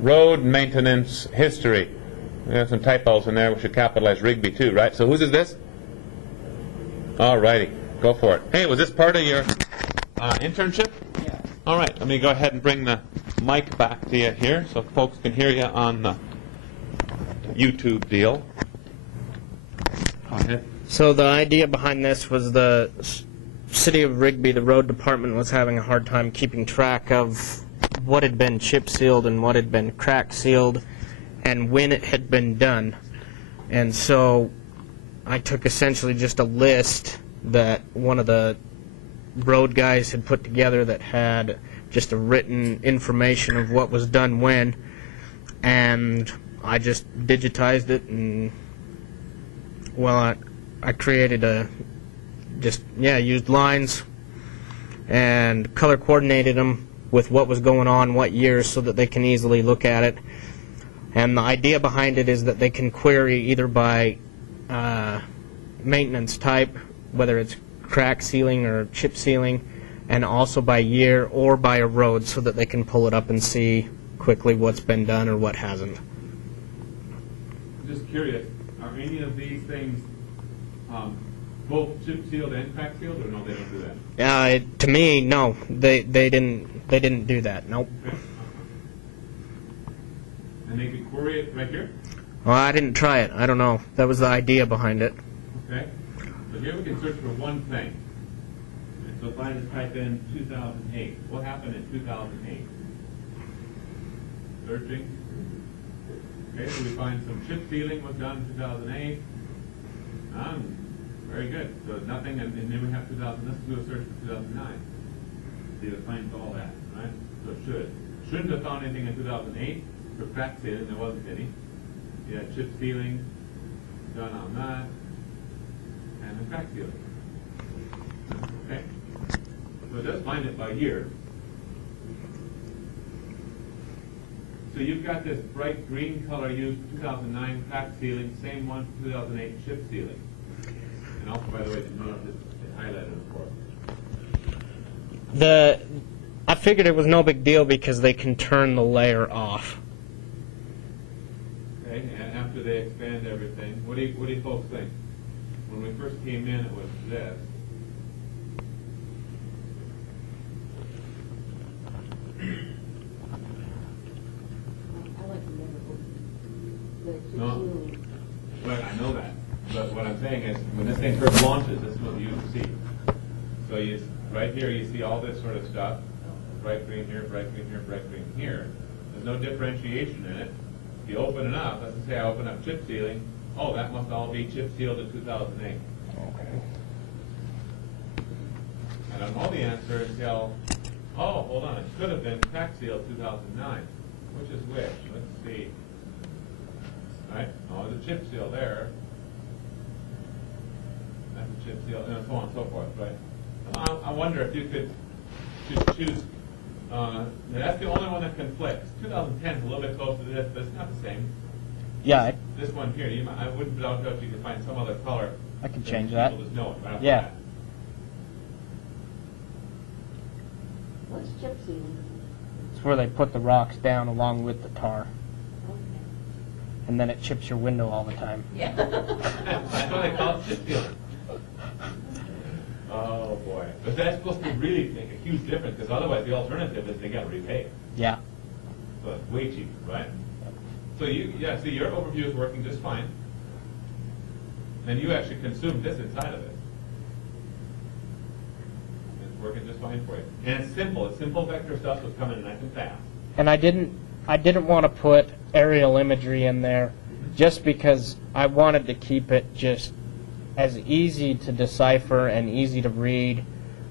road maintenance history. We have some typos in there. We should capitalize Rigby too, right? So whose is this? All righty, go for it. Hey, was this part of your internship? Yeah. All right, let me go ahead and bring the mic back to you here so folks can hear you on the YouTube deal. Go ahead. So the idea behind this was the city of Rigby, the road department, was having a hard time keeping track of what had been chip sealed and what had been crack sealed and when it had been done. And so I took essentially just a list that one of the road guys had put together that had just a written information of what was done when, and I just digitized it, and well, I created used lines and color coordinated them with what was going on, what years, so that they can easily look at it. And the idea behind it is that they can query either by maintenance type, whether it's crack sealing or chip sealing, and also by year or by a road, so that they can pull it up and see quickly what's been done or what hasn't. I'm just curious, are any of these things both chip sealed and crack sealed, or no, they don't do that? To me, no, they didn't do that. Nope. Okay. And they could query it right here? Well, I didn't try it. I don't know. That was the idea behind it. Okay. So here we can search for one thing. And so if I just type in 2008, what happened in 2008? Searching. Okay, so we find some chip sealing was done in 2008. None. Very good. So nothing, and then we have 2000. Let's do a search for 2009. See if it finds all that, right? So it should. Shouldn't have found anything in 2008 for crack sealing. There wasn't any. Yeah, chip sealing done on that, and the crack sealing. Okay. So it does find it by year. So you've got this bright green color used for 2009 crack sealing, same one for 2008 chip sealing. And also, by the way, the note just highlighted it for us. I figured it was no big deal because they can turn the layer off. Okay, and after they expand everything, what do you folks think? When we first came in, it was this. No, but I know that. But what I'm saying is, when this thing first launches, this is what you see. So right here, you see all this sort of stuff. Bright green here, bright green here, bright green here. There's no differentiation in it. If you open it up, let's say I open up chip sealing. Oh, that must all be chip sealed in 2008. Okay. And I know the answer until, oh, hold on, it could have been crack sealed 2009. Which is which? Let's see. Right? Oh, there's a chip seal there. That's a chip seal, and so on and so forth, right? I wonder if you could choose. That's the only one that conflicts. 2010 is a little bit closer to this, but it's not the same. Yeah. This one here, I wouldn't doubt if you could find some other color. I can change that. People just know it right off Yeah. the bat. What's chip sealing? It's where they put the rocks down along with the tar, Okay. and then it chips your window all the time. Yeah. That's why they call it chip sealing. Oh boy! But that's supposed to really make a huge difference, because otherwise the alternative is they got to repay it. Yeah. So it's way cheaper, right? So so your overview is working just fine. And you actually consumed this inside of it. It's working just fine for you. And it's simple. It's simple vector stuff that's coming nice and fast. And I didn't want to put aerial imagery in there just because I wanted to keep it just as easy to decipher and easy to read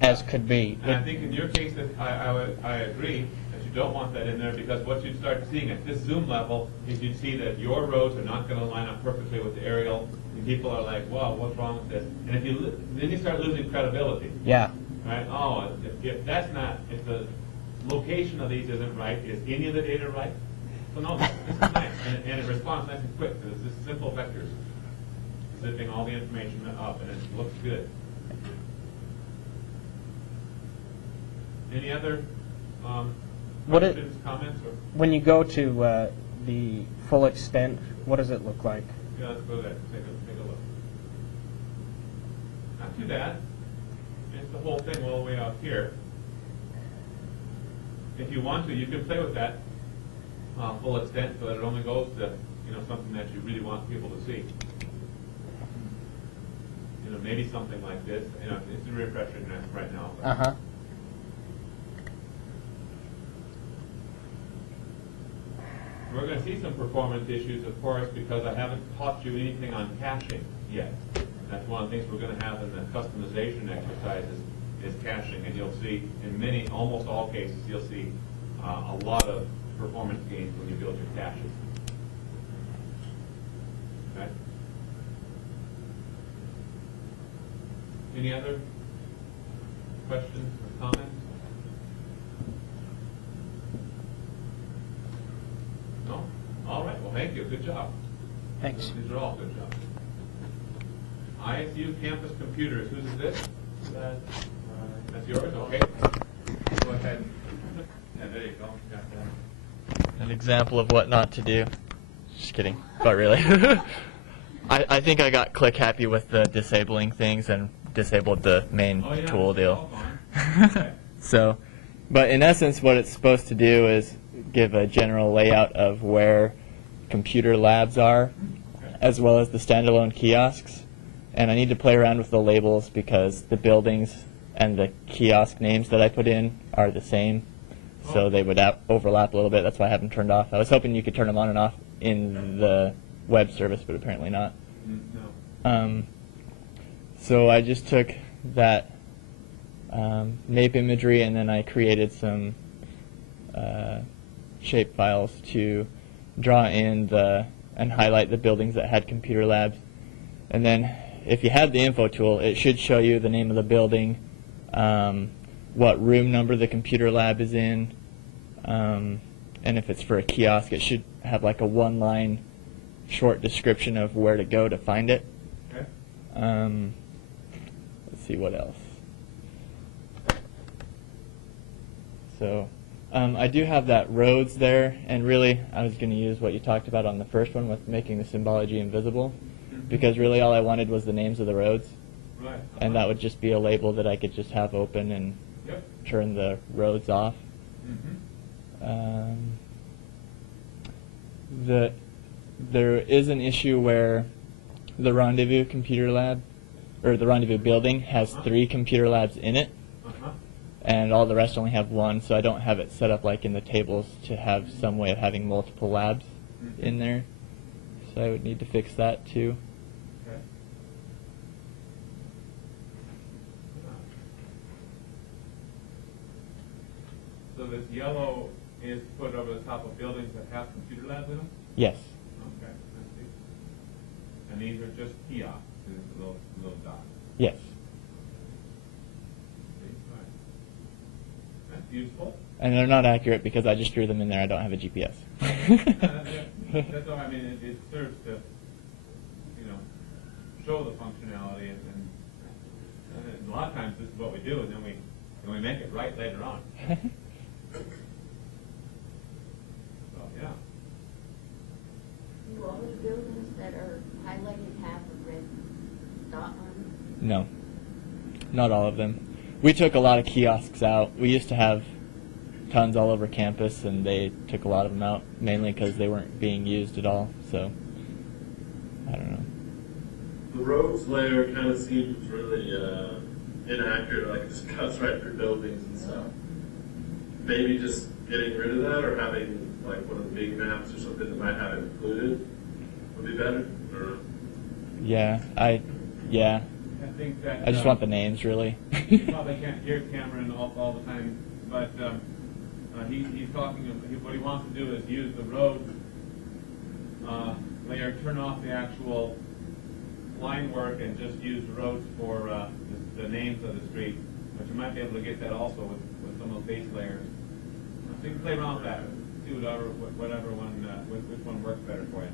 as could be. And I think in your case, I agree that you don't want that in there, because what you'd start seeing at this zoom level is you'd see that your roads are not going to line up perfectly with the aerial, and people are like, "Wow, what's wrong with this?" And then you start losing credibility. Yeah. Right? Oh, if that's not, if the location of these isn't right, is any of the data right? So no, this is nice, and it responds nice and quick, because it's just simple vectors, zipping all the information up, and it looks good. Any other What Questions, comments, or? when you go to the full extent, what does it look like? Yeah, let's go there, take a look. Not too bad. It's the whole thing all the way out here. If you want to, you can play with that full extent so that it only goes to, something that you really want people to see. Maybe something like this. It's a refresher right now. Uh-huh. We're going to see some performance issues, of course, because I haven't taught you anything on caching yet. That's one of the things we're going to have in the customization exercises is caching, and you'll see in almost all cases, you'll see a lot of performance gains when you build your caches. Okay. Any other questions or comments? No? All right. Well, thank you. Good job. Thanks. These are all good jobs. ISU Campus Computers. Whose is this? That's yours? Okay. Go ahead. Yeah, there you go. Got that. An example of what not to do. Just kidding. But really. I think I got click happy with the disabling things and disabled the main tool deal. Okay. So, but in essence what it's supposed to do is give a general layout of where computer labs are, as well as the standalone kiosks. And I need to play around with the labels because the buildings and the kiosk names that I put in are the same. So they would overlap a little bit. That's why I have them turned off. I was hoping you could turn them on and off in the web service, but apparently not. No. So I just took that MAPE imagery and then I created some shape files to draw in and highlight the buildings that had computer labs. And then if you have the info tool, it should show you the name of the building, what room number the computer lab is in, and if it's for a kiosk, it should have like a one-line short description of where to go to find it. Okay. Let's see what else. So I do have that roads there, and really I was going to use what you talked about on the first one with making the symbology invisible, because really all I wanted was the names of the roads, Right. and that would just be a label that I could just have open and Yep. turn the roads off. Mm-hmm. There is an issue where the Rendezvous computer lab, or the Rendezvous building, has 3 computer labs in it, Uh-huh. and all the rest only have 1, so I don't have it set up like in the tables to have some way of having multiple labs in there. So I would need to fix that too. Okay. So this yellow is put over the top of buildings that have computer labs in them? Yes. Okay, I see. And these are just kiosks, these little dots. Yes. See? Right. That's useful. And they're not accurate because I just drew them in there. I don't have a GPS. That's all. I mean, it serves to, show the functionality, and a lot of times this is what we do, and then we make it right later on. So yeah. Do all the buildings that are highlighted have a red dot on them? No, not all of them. We took a lot of kiosks out. We used to have tons all over campus, and they took a lot of them out, mainly because they weren't being used at all. So, I don't know. The roads layer kind of seems really inaccurate, like it just cuts right through buildings and stuff. Maybe just getting rid of that, or having like one of the big maps or something that might have it included would be better. Or Yeah, I think that just want the names, really. you probably can't hear Cameron all the time, but he's talking. What he wants to do is use the road layer, turn off the actual line work, and just use the roads for the names of the street. But you might be able to get that also with some of the base layers. So you can play around with that. See whatever one, which one works better for you.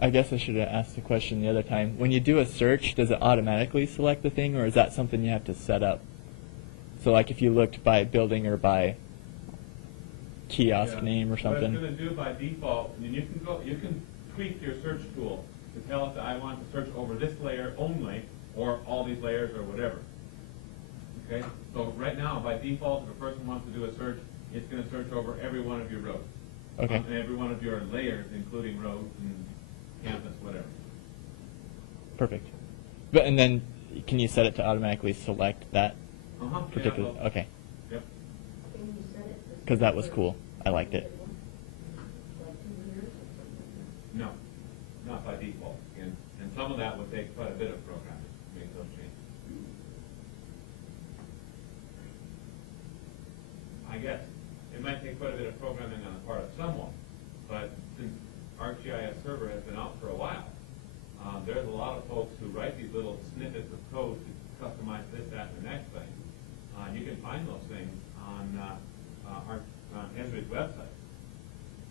I guess I should have asked the question the other time. When you do a search, does it automatically select the thing, or is that something you have to set up? So like if you looked by building or by kiosk Yeah. name or What something. it's going to do by default, I mean, you can tweak your search tool to tell it that I want to search over this layer only, or all these layers, or whatever. Okay? So right now, by default, if a person wants to do a search, it's going to search over every one of your roads. Okay. And every one of your layers, including roads and campus, whatever. Perfect. But and then can you set it to automatically select that Uh-huh. particular? Yeah, Okay. Yep. Can you set it to- Because that was cool. I liked it. Like 2 years or something? No, not by default. And some of that would take quite a bit of programming to make those changes. I guess it might take quite a bit of programming on the part of someone, but since ArcGIS Server has been out for a while, there's a lot of folks who write these little snippets of code to customize this, that, and the next thing. You can find those things on Esri's website.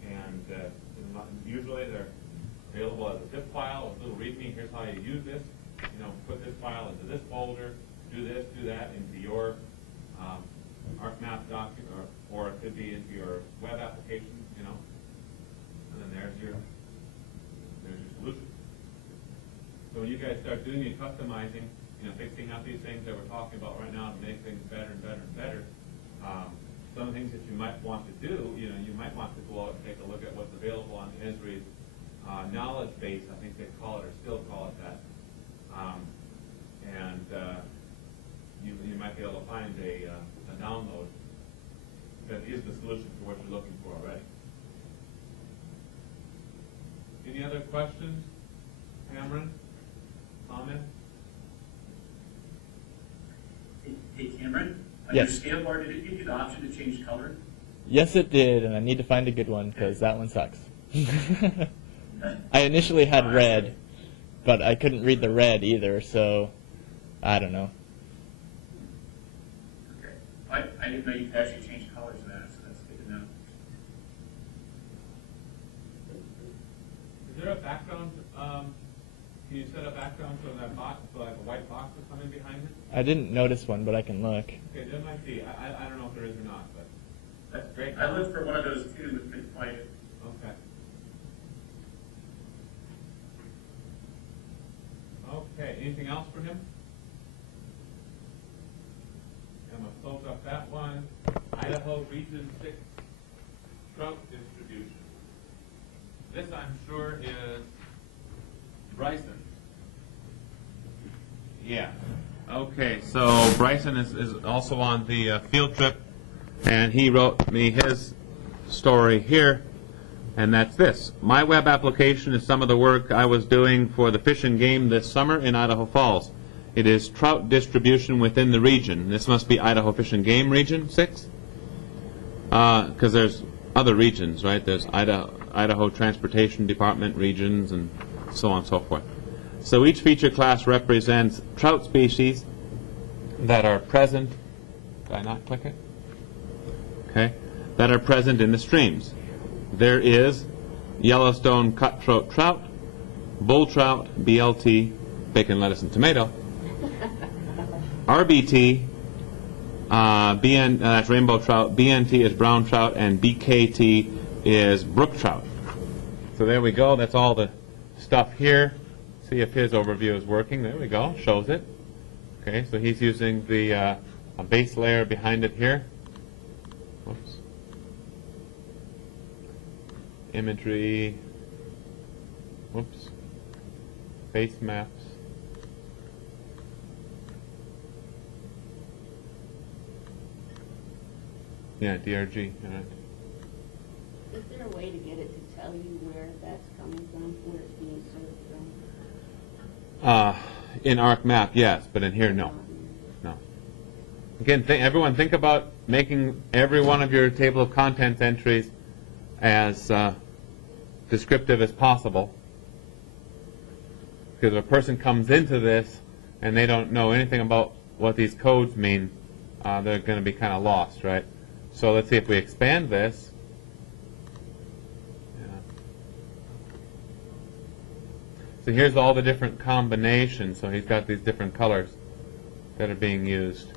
And usually they're available as a zip file, a little readme. Here's how you use this. You know, put this file into this folder, do this, do that into your ArcMap document, or it could be into your web application, you know. And then there's your solution. So when you guys start doing your customizing, you know, fixing up these things that we're talking about right now to make things better and better and better, some of the things that you might want to do, you know, you might want to go out and take a look at what's available on Esri's knowledge base, I think they call it, or still call it that. You might be able to find a download that is the solution for what you're looking for already. Any other questions? Cameron? Comments? Hey Cameron, on Yes. your scale bar, did it give you the option to change color? Yes, it did, and I need to find a good one because that one sucks. I initially had red, but I couldn't read the red either, so I don't know. Okay. I didn't know you could actually change colors of that, so that's good to know. Is there a background, can you set a background so that box, so like a white box is coming behind it? I didn't notice one, but I can look. Okay, there might be. I don't know if there is or not, but that's great. I looked for one of those too, but couldn't find it. Okay. Okay, anything else for him? I'm gonna close up that one. Idaho Region 6 trout distribution. This, I'm sure, is Bryson. Yeah. Okay, so Bryson is also on the field trip, and he wrote me his story here, and that's this. My web application is some of the work I was doing for the Fish and Game this summer in Idaho Falls. It is trout distribution within the region. This must be Idaho Fish and Game Region 6, because there's other regions, right? There's Idaho Transportation Department regions and so on and so forth. So each feature class represents trout species that are present. Did I not click it? Okay. That are present in the streams. There is Yellowstone cutthroat trout, bull trout, BLT, bacon, lettuce, and tomato, RBT, that's rainbow trout, BNT is brown trout, and BKT is brook trout. So there we go. That's all the stuff here. See if his overview is working. There we go. Shows it. Okay, so he's using the a base layer behind it here. Whoops. Imagery. Whoops. Base maps. Yeah, DRG. All right. Is there a way to get it to tell you where that's coming from, where it's being served from? In ArcMap, yes, but in here, no. No. Again, everyone think about making every one of your table of contents entries as descriptive as possible. Because if a person comes into this and they don't know anything about what these codes mean, they're going to be kind of lost, right? So let's see if we expand this. So here's all the different combinations. So he's got these different colors that are being used.